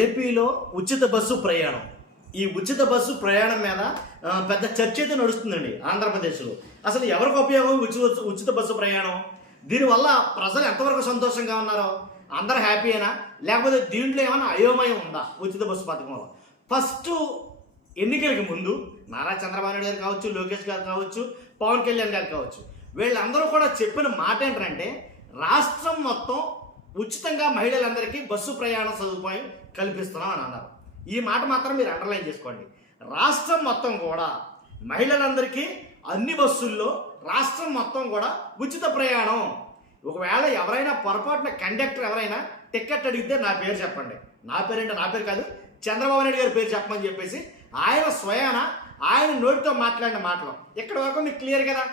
ఏపీలో ఉచిత బస్సు ప్రయాణం. ఈ ఉచిత బస్సు ప్రయాణం మీద పెద్ద చర్చ అయితే నడుస్తుందండి ఆంధ్రప్రదేశ్లో. అసలు ఎవరికి ఉపయోగం ఉచిత బస్సు ప్రయాణం? దీనివల్ల ప్రజలు ఎంతవరకు సంతోషంగా ఉన్నారో, అందరూ హ్యాపీయేనా, లేకపోతే దీంట్లో ఏమైనా అయోమయం ఉందా ఉచిత బస్సు పథకంలో? ఫస్ట్ ఎన్నికలకి ముందు నారా చంద్రబాబు నాయుడు గారు కావచ్చు, లోకేష్ గారు కావచ్చు, పవన్ కళ్యాణ్ గారు కావచ్చు, వీళ్ళందరూ కూడా చెప్పిన మాట ఏంటంటే రాష్ట్రం మొత్తం ఉచితంగా మహిళలందరికీ బస్సు ప్రయాణ సదుపాయం కల్పిస్తున్నాం అని అన్నారు. ఈ మాట మాత్రం మీరు అండర్లైన్ చేసుకోండి. రాష్ట్రం మొత్తం కూడా మహిళలందరికీ అన్ని బస్సుల్లో రాష్ట్రం మొత్తం కూడా ఉచిత ప్రయాణం. ఒకవేళ ఎవరైనా పొరపాటున కండక్టర్ ఎవరైనా టికెట్ అడిగితే నా పేరు చెప్పండి, నా పేరేంటో నా పేరు కాదు, చంద్రబాబు నాయుడు గారి పేరు చెప్పమని చెప్పేసి ఆయన స్వయాన ఆయన నోటితో మాట్లాడిన మాటలు ఇక్కడ వరకు మీకు క్లియర్ కదా.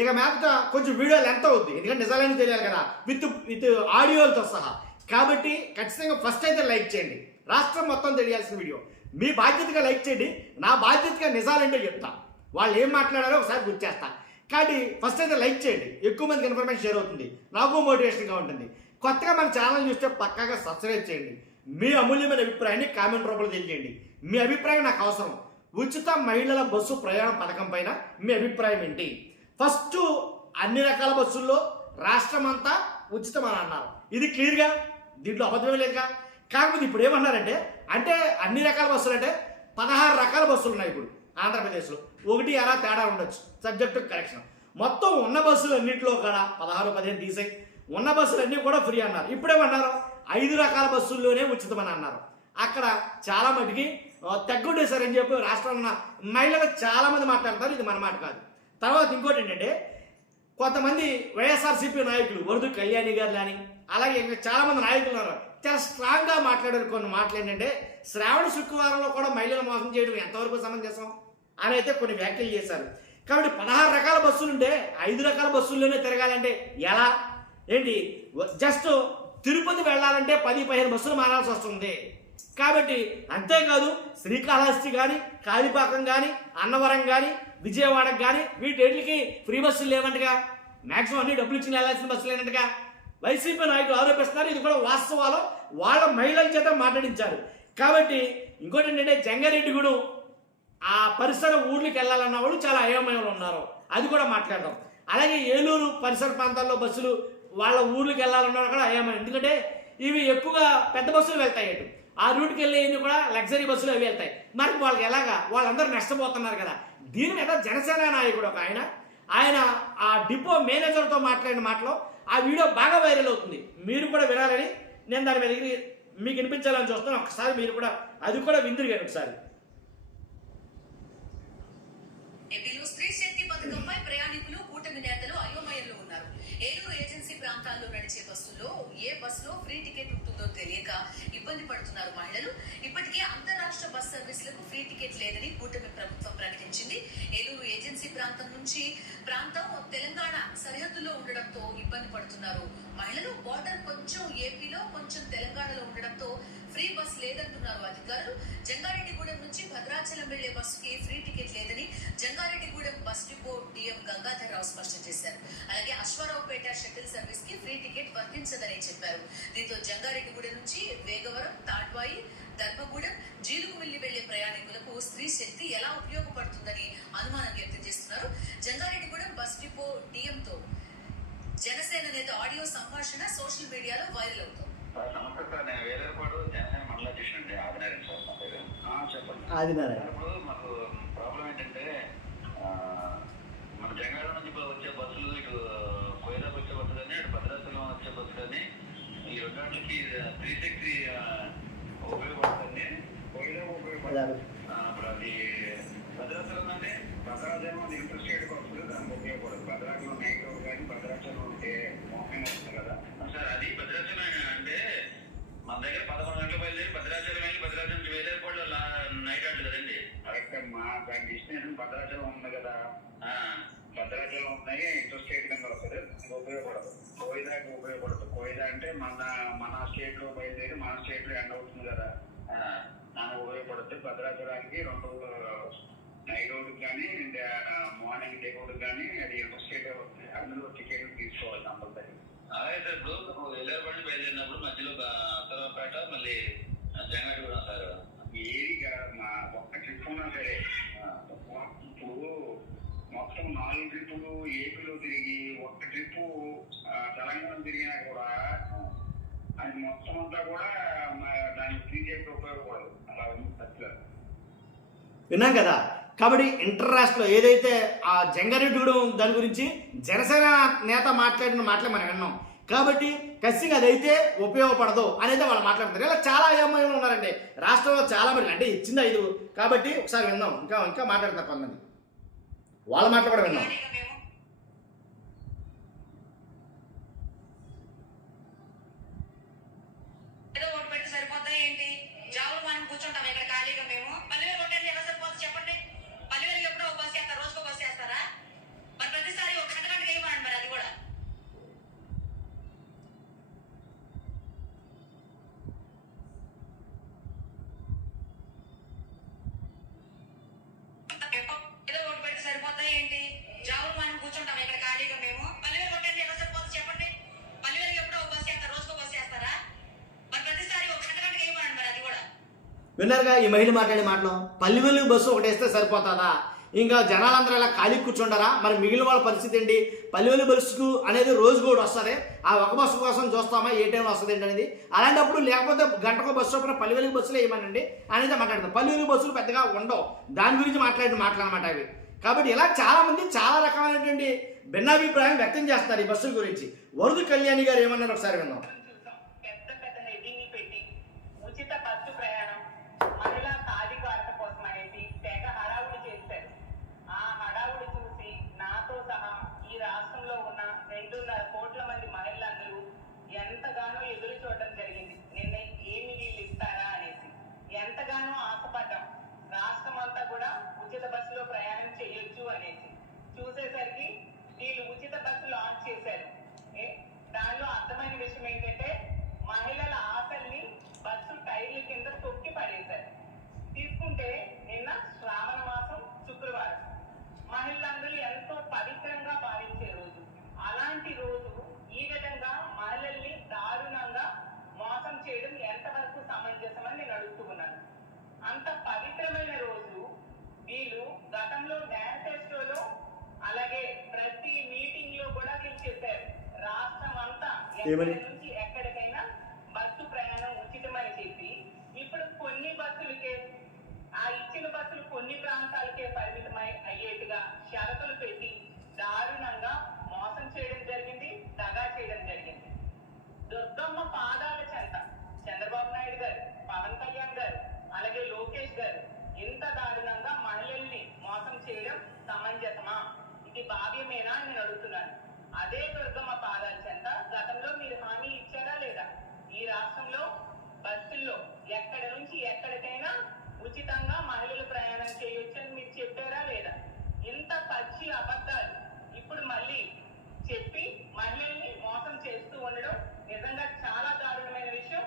ఇక మేపత కొంచెం వీడియోలు ఎంత అవుద్ది, ఎందుకంటే నిజాలని తెలియాలి కదా, విత్ ఆడియోలతో సహా. కాబట్టి ఖచ్చితంగా ఫస్ట్ అయితే లైక్ చేయండి. రాష్ట్రం మొత్తం తెలియాల్సిన వీడియో మీ బాధ్యతగా లైక్ చేయండి. నా బాధ్యతగా నిజాలంటే చెప్తా, వాళ్ళు ఏం మాట్లాడారో ఒకసారి గుర్తు చేస్తా. కాబట్టి ఫస్ట్ అయితే లైక్ చేయండి, ఎక్కువ మందికి ఇన్ఫర్మేషన్ షేర్ అవుతుంది, నాకు మోటివేషన్గా ఉంటుంది. కొత్తగా మన ఛానల్ చూస్తే పక్కాగా సబ్స్క్రైబ్ చేయండి. మీ అమూల్యమైన అభిప్రాయాన్ని కామెంట్ రూపంలో తెలియజేయండి. మీ అభిప్రాయం నాకు అవసరం. ఉచిత మహిళల బస్సు ప్రయాణం పథకం పైన మీ అభిప్రాయం ఏంటి? ఫస్ట్ అన్ని రకాల బస్సుల్లో రాష్ట్రం అంతా ఉచితం అని అన్నారు. ఇది క్లియర్గా, దీంట్లో అబద్ధమే లేదుగా. కాకపోతే ఇప్పుడు ఏమన్నారంటే, అంటే అన్ని రకాల బస్సులు అంటే 16 రకాల బస్సులు ఉన్నాయి ఇప్పుడు ఆంధ్రప్రదేశ్లో. ఒకటి అలా తేడా ఉండొచ్చు, సబ్జెక్టు కరెక్షన్. మొత్తం ఉన్న బస్సులు అన్నింటిలో కూడా 16, 15 తీసాయి, ఉన్న బస్సులు అన్నీ కూడా ఫ్రీ అన్నారు. ఇప్పుడేమన్నారు, 5 రకాల బస్సుల్లోనే ఉచితమని అన్నారు. అక్కడ చాలా మటుకి తగ్గుండేశారని చెప్పి రాష్ట్రంలో ఉన్న మహిళలు చాలా మంది మాట్లాడతారు. ఇది మన మాట కాదు. తర్వాత ఇంకోటి ఏంటంటే, కొంతమంది వైఎస్ఆర్సీపీ నాయకులు వరదు కళ్యాణి గారు అని, అలాగే ఇంకా చాలా మంది నాయకులు ఉన్నారు, చాలా స్ట్రాంగ్గా మాట్లాడారు. కొన్ని మాటలు ఏంటంటే, శ్రావణ శుక్రవారంలో కూడా మహిళలు మోసం చేయడం ఎంతవరకు సమంజసం అని అయితే కొన్ని వ్యాఖ్యలు చేశారు. కాబట్టి 16 రకాల బస్సులు ఉంటే 5 రకాల బస్సుల్లోనే తిరగాలంటే ఎలా ఏంటి? జస్ట్ తిరుపతి వెళ్ళాలంటే 10-15 బస్సులు మారాల్సి వస్తుంది. కాబట్టి అంతేకాదు, శ్రీకాళహస్తి కానీ, కాణిపాకం కానీ, అన్నవరం కానీ, విజయవాడకు కానీ వీటికి ఫ్రీ బస్సులు లేవంటగా. మ్యాక్సిమం అన్ని డబ్బులు ఇచ్చి వెళ్ళాల్సిన బస్సులు లేనట్టుగా వైసీపీ నాయకులు ఆరోపిస్తున్నారు. ఇది కూడా వాస్తవాలు, వాళ్ళ మహిళల చేత మాట్లాడించారు. కాబట్టి ఇంకోటి ఏంటంటే, జంగారెడ్డిగూడెం ఆ పరిసర ఊర్లకు వెళ్ళాలన్న వాళ్ళు చాలా అయోమయంలో ఉన్నారు, అది కూడా మాట్లాడదాం. అలాగే ఏలూరు పరిసర ప్రాంతాల్లో బస్సులు వాళ్ళ ఊర్లకు వెళ్ళాలన్న కూడా అయోమయం. ఎందుకంటే ఇవి ఎక్కువగా పెద్ద బస్సులు వెళ్తాయి, అటు ఆ రూట్కి వెళ్ళేవి కూడా లగ్జరీ బస్సులు అవి వెళ్తాయి. మరి వాళ్ళకి ఎలాగా, వాళ్ళందరూ నష్టపోతున్నారు కదా. దీని మీద జనసేన నాయకుడు ఒక ఆయన ఆ డిపో మేనేజర్తో మాట్లాడిన మాటలో ఆ వీడియో బాగా వైరల్ అవుతుంది. మీరు కూడా వినాలని నేను దాని మీద మీకు వినిపించాలని చూస్తున్నాను. ఒకసారి మీరు కూడా అది కూడా విందురుగాను ఒకసారి. ఏపీలో స్త్రీ శక్తి పథకంపై ప్రయాణికులు కూటమి నేతలు అయోమయంలో ఉన్నారు. ఏలూరు ఏజెన్సీ ప్రాంతాల్లో నడిచే బస్సుల్లో ఏ బస్సులో ఫ్రీ టికెట్ ఉంటుందో తెలియక ఇబ్బంది పడుతున్నారు మహిళలు. ఇప్పటికే అంతరాష్ట్ర బస్ సర్వీసులకు ఫ్రీ టికెట్ లేదని కూటమి ప్రభుత్వం ప్రకటించింది. ఏలూరు ఏజెన్సీ ప్రాంతం నుంచి ప్రాంతం తెలంగాణ సరిహద్దులో ఉండడంతో ఇబ్బంది పడుతున్నారు మహిళలు. బోర్డర్ కొంచెం ఏపీలో కొంచెం తెలంగాణలో ఉండడంతో ఫ్రీ బస్ లేదంటున్నారు అధికారులు. జంగారెడ్డిగూడెం నుంచి భద్రాచలం వెళ్లే బస్సుకి ఫ్రీ టికెట్ లేదని Jangareddygudem bus depot DM Gangadhar Rao స్పష్టం చేశారు. అలాగే అశ్వారావుపేట షటిల్ సర్వీస్ కి ఫ్రీ టికెట్ వర్తించదని చెప్పారు. దీంతో జంగారెడ్డిగూడెం నుంచి వేగవరం, తాడ్వాయి, ధర్మగూడెం, జీలుగుమిల్లి వెళ్లే ప్రయాణికులకు స్త్రీ శక్తి ఎలా ఉపయోగపడుతుందని అనుమానం వ్యక్తం చేస్తున్నారు. జంగారెడ్డిగూడెం బస్ డిపో డిఎంతో జనసేన నేత ఆడియో సంభాషణ సోషల్ మీడియాలో వైరల్ అవుతోంది. నమస్తే సార్, నేను వేరేపాడు జనసేన మండల అధ్యక్షుడు ఆదినారాయణ సార్ నా పేరు. చెప్పండి. ఇప్పుడు మాకు ప్రాబ్లం ఏంటంటే, మన జంగారెడ్డి నుంచి వచ్చే బస్సులు ఇటు కోయిదాకు వచ్చే బస్సు కానీ, ఇటు భద్రాచలం వచ్చే బస్సు కానీ, ఈ రెండింటికి స్త్రీ శక్తి ఉపయోగపడుతుంది. కోయిదాకు ఉపయోగపడుతుంది. ఇప్పుడు అది భద్రాచలం అంటే భద్రాచలం అది ఇంటర్స్టేట్ బస్సులు దానికి ఉపయోగపడదు. భద్రాచలం నైట్ రోడ్ కానీ భద్రాచలం ఉంటే మోహన్ వస్తుంది కదా సార్. అది భద్రాచలం అంటే మన దగ్గర 11 గంటలకు బయలుదేరి భద్రాచలం వెళ్ళి భద్రాచలం నుంచి వేలేపూడిలో నైట్ ఆడు కదండి. కరెక్ట్ అమ్మా, దాని డెస్టినేషన్ భద్రాచలం ఉంది కదా. భద్రాచలం ఉన్నాయి, ఇంటర్స్టేట్ కింద వస్తుంది, ఉపయోగపడదు. కోయిదాకి ఉపయోగపడదు. కోయిదా అంటే మన స్టేట్ లో బయలుదేరి మన స్టేట్ లో ఎండ్ అవుతుంది కదా, నాకు ఉపయోగపడుతుంది. భద్రాచలానికి 2 నైట్ రోడ్డు కానీ మార్నింగ్ డే రోడ్డు కానీ అది ఇంటర్స్టేట్ అవుతుంది. అందులో టికెట్ తీసుకోవాలి కంపల్సరీ. అలాగే సార్, ఇప్పుడు వేలేపల్లి బయలుదేరినప్పుడు మధ్యలో అత్తరావుపేట మళ్ళీ జంగారెడ్డి రాష్ట్రం 4 ట్రిప్పులు ఏపీలో తిరిగి ఒక్క ట్రిప్పు తెలంగాణ తిరిగినా కూడా అది మొత్తం అంతా కూడా దానికి టీజేపీ ఉపయోగపడదు. అలా ఉంది ఖర్చులు. విన్నాం కదా. కాబట్టి ఇంటర్నేషనల్ ఏదైతే ఆ జంగారెడ్డిగూడెం దాని గురించి జనసేన నేత మాట్లాడిన మాటలే మనం విన్నాం. కాబట్టి ఖచ్చితంగా అదైతే ఉపయోగపడదు అనేది వాళ్ళు మాట్లాడుతారు. ఇలా చాలా అయోమయంలో ఉన్నారండి రాష్ట్రంలో చాలా మంది. అంటే ఇచ్చింది 5 కాబట్టి ఒకసారి విందాం. ఇంకా మాట్లాడతారు కొంతమంది, వాళ్ళ మాటలు కూడా విందాం. విన్నారుగా ఈ మహిళ మాట్లాడే మాటలు. పల్లె బస్సు ఒకటి వేస్తే సరిపోతుందా? ఇంకా జనాలందరూ ఇలా ఖాళీ కూర్చుంటారా? మరి మిగిలిన వాళ్ళ పరిస్థితి ఏంటి? పల్లె బస్సుకు అనేది రోజు కూడా వస్తుంది. ఆ ఒక బస్సు కోసం చూస్తామా ఏ టైంలో వస్తుంది ఏంటి అనేది. అలాంటప్పుడు లేకపోతే గంటకో బస్సు చొప్పున పల్లె బస్సులు వేయమనండి అనేది మాట్లాడతాం. పల్లె బస్సులు పెద్దగా ఉండవు, దాని గురించి మాట్లాడిన మాటలు అనమాట అవి. కాబట్టి ఇలా చాలా మంది చాలా రకమైనటువంటి భిన్నాభిప్రాయం వ్యక్తం చేస్తారు ఈ బస్సుల గురించి. వరదు కళ్యాణి గారు ఏమన్నారు ఒకసారి విందాం. ఎంతగానో ఎదురు చూడడం జరిగింది. నిన్న ఏమి వీళ్ళు ఇస్తారా అనేసి ఎంతగానో ఆశపడ్డాం. రాష్ట్రం అంతా కూడా ఉచిత బస్సులో ప్రయాణం చేయొచ్చు అనేసి చూసేసరికి వీళ్ళు ఉచిత బస్సు లాంచ్ చేశారు. దానిలో అర్థమైన విషయం ఏంటంటే మహిళల ఆశల్ని బస్సు టైర్ల కింద తొక్కి పడేశారు. తీసుకుంటే నిన్న శ్రావణ మాసం శుక్రవారం, మహిళలందరూ ఎంతో పవిత్రంగా భావించే రోజు. అలాంటి రోజు ఈ విధంగా మహిళల్ని దారుణంగా మోసం చేయడం ఎంతవరకు సమంజసమని నేను అడుగుతూ ఉన్నాను. అంత పవిత్రమైన రోజు వీళ్ళు గతంలో మేనిఫెస్టోలో అలాగే ప్రతి మీటింగ్ లో కూడా వీళ్ళు చెప్పారు రాష్ట్రం అంతా ఎక్కడి నుంచి ఎక్కడికైనా బస్సు ప్రయాణం ఉచితమని చెప్పి, ఇప్పుడు కొన్ని బస్సులకే ఆ ఇచ్చిన బస్సులు కొన్ని ప్రాంతాలకే పరిమితమై అయ్యేట్టుగా షరతులు పెట్టి దారుణంగా మోసం చేయడం జరిగింది, దగా చేయడం జరిగింది. దుర్గమ్మ పాదాల చెంత చంద్రబాబు నాయుడు గారు, పవన్ కళ్యాణ్ గారు, అలాగే లోకేష్ గారు ఇంత దారుణంగా మహిళల్ని మోసం చేయడం సమంజసమా? ఇది భావ్యమేనా అని నేను అడుగుతున్నాను. అదే దుర్గమ్మ పాదాల చెంత గతంలో మీరు హామీ ఇచ్చారా లేదా? ఈ రాష్ట్రంలో బస్సుల్లో ఎక్కడి నుంచి ఎక్కడికైనా ఉచితంగా మహిళలు ప్రయాణం చేయొచ్చని మీరు చెప్పారా లేదా? ఇంత పచ్చి అబద్ధాలు ఇప్పుడు మళ్ళీ చెప్పి మహిళల్ని మోసం చేస్తూ ఉండడం నిజంగా చాలా దారుణమైన విషయం.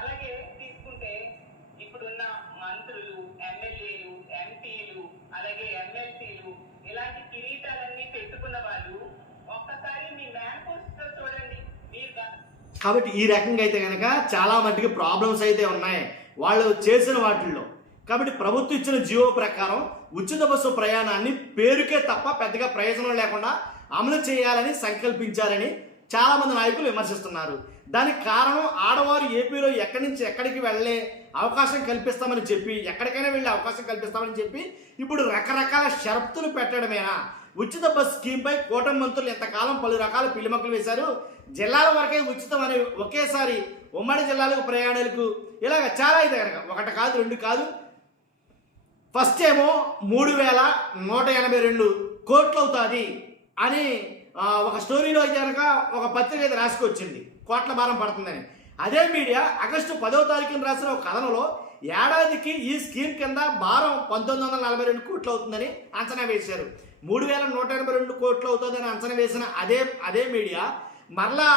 అలాగే తీసుకుంటే ఇప్పుడున్న మంత్రులు, ఎమ్మెల్యేలు, ఎంపీలు, అలాగే ఎమ్మెల్సీలు ఇలాంటి కిరీటాలన్నీ పెట్టుకున్న వాళ్ళు ఒక్కసారి మీ మేనిఫెస్టో చూడండి. మీరు కాబట్టి ఈ రకంగా అయితే కనుక చాలా మట్టుకు ప్రాబ్లమ్స్ అయితే ఉన్నాయి వాళ్ళు చేసిన వాటిల్లో. కాబట్టి ప్రభుత్వం ఇచ్చిన జీవో ప్రకారం ఉచిత బస్సు ప్రయాణాన్ని పేరుకే తప్ప పెద్దగా ప్రయోజనం లేకుండా అమలు చేయాలని సంకల్పించారని చాలామంది నాయకులు విమర్శిస్తున్నారు. దానికి కారణం ఆడవారు ఏపీలో ఎక్కడి నుంచి ఎక్కడికి వెళ్ళే అవకాశం కల్పిస్తామని చెప్పి, ఎక్కడికైనా వెళ్ళే అవకాశం కల్పిస్తామని చెప్పి ఇప్పుడు రకరకాల షరతులు పెట్టడమేనా? ఉచిత బస్ స్కీమ్పై కూటమి మంత్రులు ఎంతకాలం పలు రకాల పిలిమొక్కలు వేశారు. జిల్లాల వరకే ఉచితం అని ఒకేసారి ఉమ్మడి జిల్లాలకు ప్రయాణాలకు ఇలాగ చాలా అయితే కనుక 1 కాదు 2 కాదు. ఫస్ట్ ఏమో 3,182 కోట్లు అవుతుంది అని ఒక స్టోరీలో అయితే కనుక ఒక పత్రిక అయితే రాసుకొచ్చింది, కోట్ల భారం పడుతుందని. అదే మీడియా ఆగస్టు 10వ తారీఖున రాసిన ఒక కథనంలో ఏడాదికి ఈ స్కీమ్ కింద భారం 1942 కోట్లు అవుతుందని అంచనా వేశారు. 3,182 కోట్లు అవుతుందని అంచనా వేసిన అదే మీడియా మరలా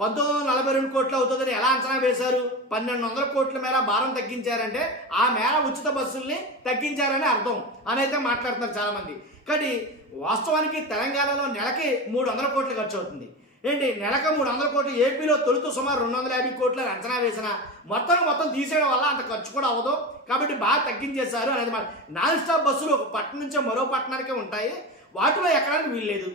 1942 కోట్లు అవుతుందని ఎలా అంచనా వేశారు? 1,200 కోట్ల మేర భారం తగ్గించారంటే ఆ మేర ఉచిత బస్సుల్ని తగ్గించారని అర్థం అని అయితే మాట్లాడుతున్నారు చాలామంది. కానీ వాస్తవానికి తెలంగాణలో నెలకి 300 కోట్లు ఖర్చు అవుతుంది. ఏంటి నెలకు 300 కోట్లు, ఏపీలో తొలుత సుమారు 250 కోట్లు అని అంచనా వేసిన మొత్తం తీసేయడం వల్ల అంత ఖర్చు కూడా అవ్వదు. కాబట్టి బాగా తగ్గించేశారు అనేది నాన్ స్టాప్ బస్సులు ఒక పట్టణం నుంచి మరో పట్టణానికే ఉంటాయి. వాటిలో ఎక్కడానికి వీల్లేదు.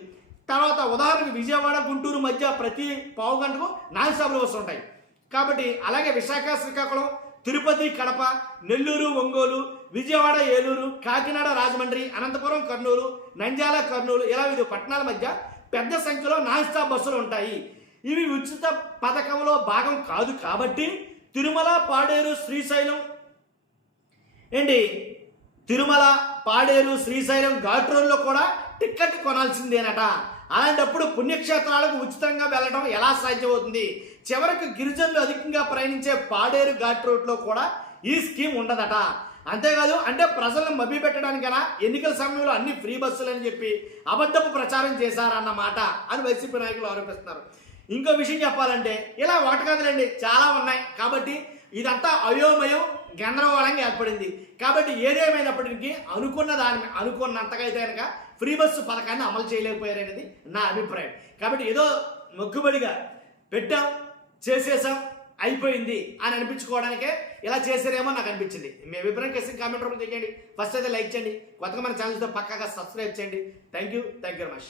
తర్వాత ఉదాహరణకు విజయవాడ గుంటూరు మధ్య ప్రతి పావు గంటకు 4 స్టాపులు బస్సులు ఉంటాయి. కాబట్టి అలాగే విశాఖ శ్రీకాకుళం, తిరుపతి కడప, నెల్లూరు ఒంగోలు, విజయవాడ ఏలూరు, కాకినాడ రాజమండ్రి, అనంతపురం కర్నూలు, నంద్యాల కర్నూలు ఇలా వివిధ పట్టణాల మధ్య పెద్ద సంఖ్యలో 4 స్టాప్ బస్సులు ఉంటాయి. ఇవి ఉచిత పథకంలో భాగం కాదు కాబట్టి తిరుమల, పాడేరు, శ్రీశైలం తిరుమల, పాడేరు, శ్రీశైలం ఘాట్ రోడ్లో కూడా టికెట్ కొనాల్సిందేనట. అలాంటప్పుడు పుణ్యక్షేత్రాలకు ఉచితంగా వెళ్ళడం ఎలా సాధ్యమవుతుంది? చివరకు గిరిజనులు అధికంగా ప్రయాణించే పాడేరు ఘాట్ రోడ్లో కూడా ఈ స్కీమ్ ఉండదట. అంతేకాదు అంటే ప్రజలను మభ్యపెట్టడానికైనా ఎన్నికల సమయంలో అన్ని ఫ్రీ బస్సులు అని చెప్పి అబద్ధపు ప్రచారం చేశారన్నమాట అని వైసీపీ నాయకులు ఆరోపిస్తున్నారు. ఇంకో విషయం చెప్పాలంటే ఇలా ఒకటి కాదులేండి, చాలా ఉన్నాయి. కాబట్టి ఇదంతా అయోమయం, గందరగోళంగా ఏర్పడింది. కాబట్టి ఏదేమైనప్పటికీ అనుకున్నంతగా అయితే కనుక ఫ్రీ బస్సు పథకాన్ని అమలు చేయలేకపోయారనేది నా అభిప్రాయం. కాబట్టి ఏదో మొక్కుబడిగా పెట్టాం, చేసేసాం, అయిపోయింది అని అనిపించుకోవడానికే ఇలా చేశారేమో నాకు అనిపించింది. మీ అభిప్రాయం కామెంట్ రూపంలో తెలియండి. ఫస్ట్ అయితే లైక్ చేయండి, కొత్తగా మన ఛానల్తో పక్కాగా సబ్స్క్రైబ్ చేయండి. Thank you very much.